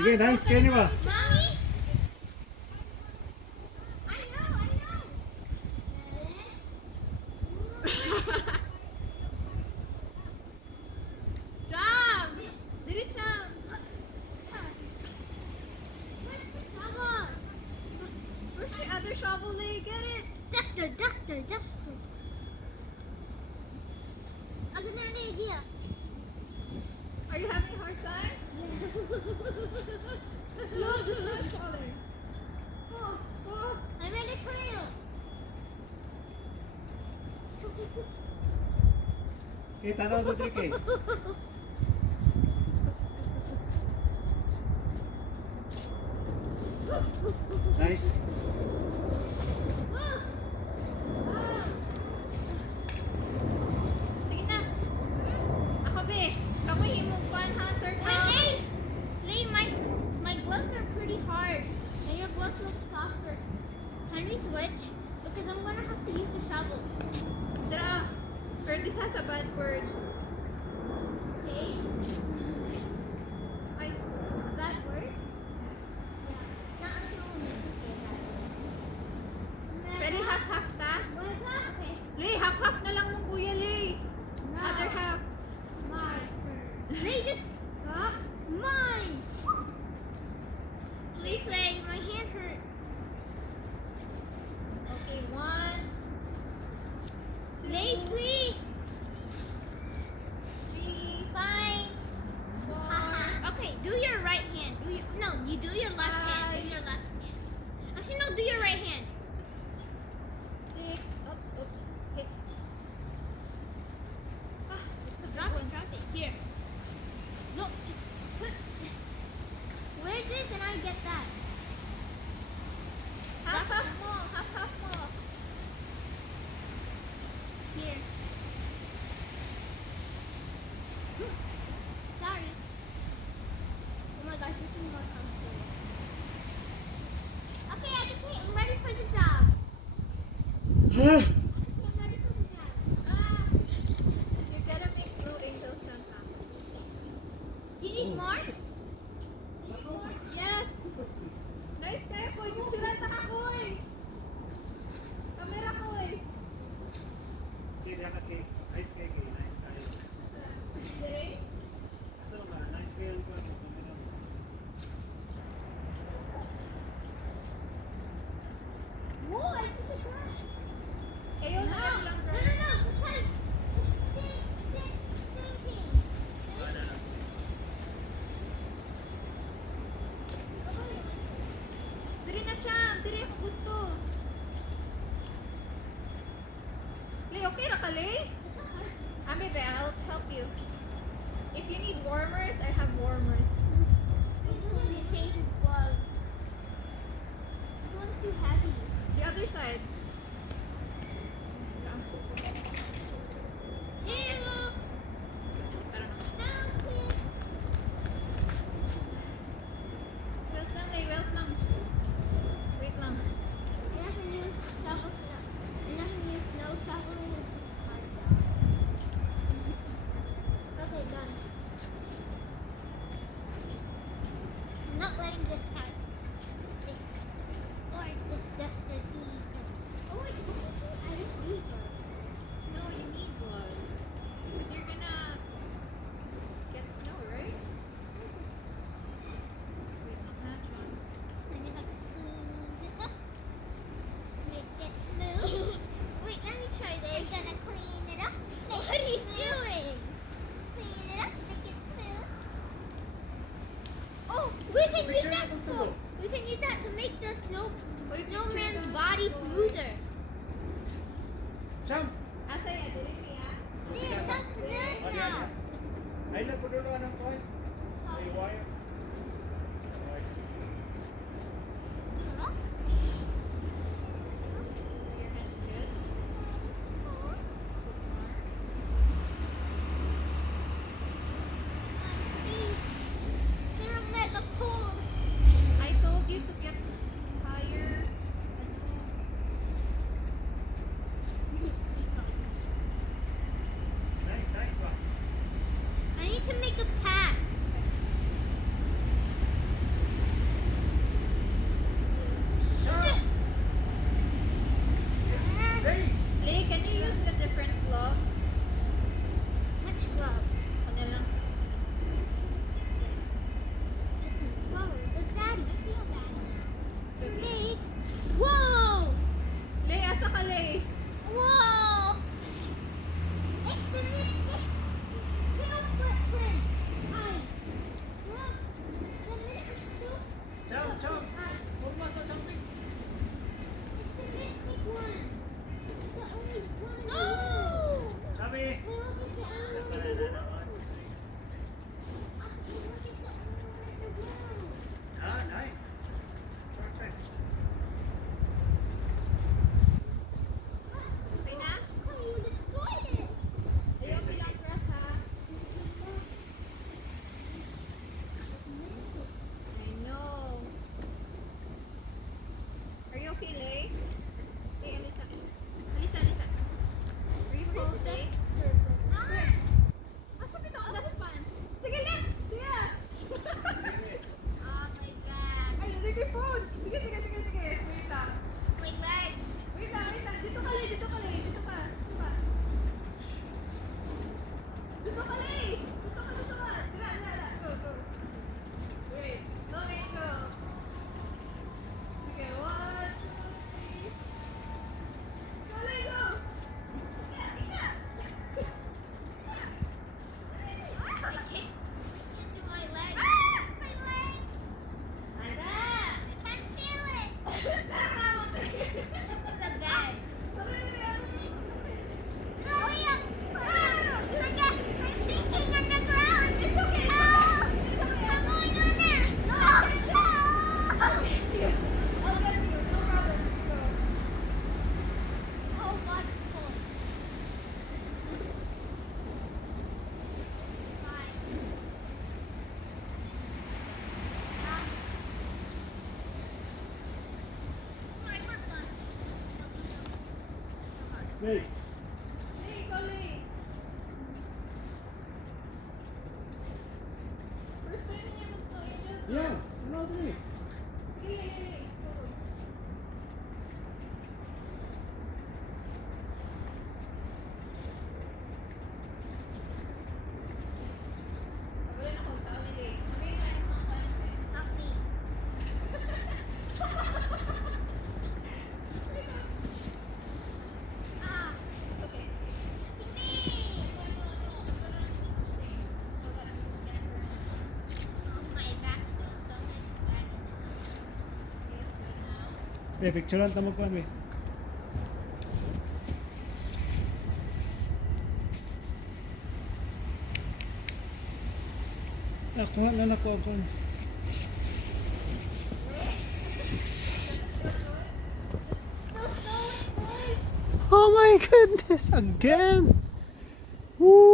Sige, nice. Kaya niyo ba? Mommy? I know. Jump! Dili jump! Where's the other shovel, Lay? Get it! Duster. I got an idea. Are you having a hard time? Look, the snow is falling. Oh. I made a trail. Okay, tanaw to trick eh. Nice. Sige na. Ako, be. Kamoy himong kwan, ha? Circle. Wait, Lay, my gloves are pretty hard, and your gloves look softer. Can we switch? Because I'm gonna have to use the shovel. Tara. Curtis has a bad word. Okay? Ay, Bad word? Yeah. Not until we say that. pwede half-half ta? Okay. Lay, half-half na lang mong kuya, Lay. Other half. My turn. Lay, just stop. Mine. Please, Lay. My hand hurts. Okay, 1, 2, Lay, please. 3, Fine. 4, Okay, do your right hand. No, you do your left hand. Do your left hand. Actually, no, do your right hand. 6. Oops. Okay. Ah, this is a big Drop one. it. Here. Look. Put. Where's this and I get that? Half-half mo. Half-half mo. Here. Sorry. Oh my gosh, this is more comfortable. Okay, I'm ready for the job. Huh? I'm ready for the job. You gotta make snow angels dance, ha? You need more? Yes! Nice kayo, Koy. Picturean na ka, Koy. Camera, Koy. Okay, dapat kay. Nice kay. Nice kay. Dire. So nga, nice kay ang kuwan. Whoa, I took a brush. Kayo na lang lang, No. girls. Because thinking. Dire na, Cham. Dire ako gusto. Lay, okay na ka, Lay? Ame, be, I'll help you. If you need warmers, I have warmers. This one you change his gloves. This one's too heavy. The other side. Ew. I don't know. Help me. Wait lang, Lay. Wait lang. Wait lang. I never knew snow shoveling was such a hard job. Okay, done. I'm not letting this part sink. Or this duster eat. Oh wait, I don't need one. No, you need gloves. Because you're gonna get snow, right? Wait lang, ha, Cham. Then you have to clean this up. Make it smooth. Wait, let me try this. You're gonna clean it up. What are you doing? Clean it up, make it smooth. Oh, we can use that. We can use that to make the snowman's body smoother. Cham! Asa yan? Dire niya? See, it's so smooth now. Ay, lang po doon ang kuwan. Ay, wire. Hello? Your hand's good? They're mega cold. I told you to get higher. Nice ba? I need to make a pass. Hey. Hey, ikaw, Lay. First time niya mag-snow angel. no? Yeah, ano din. Sige, Lay, Lay, Lay. Go, go. Kabalin ako sa amin, Lay. Kami yung nais ng kain, Lay. Okay. Ah, Okay. hindi. Oh, my back feels so much better. Eh, picturean tamo ko kami. Ako na nako ako. Oh my goodness, again! Woo!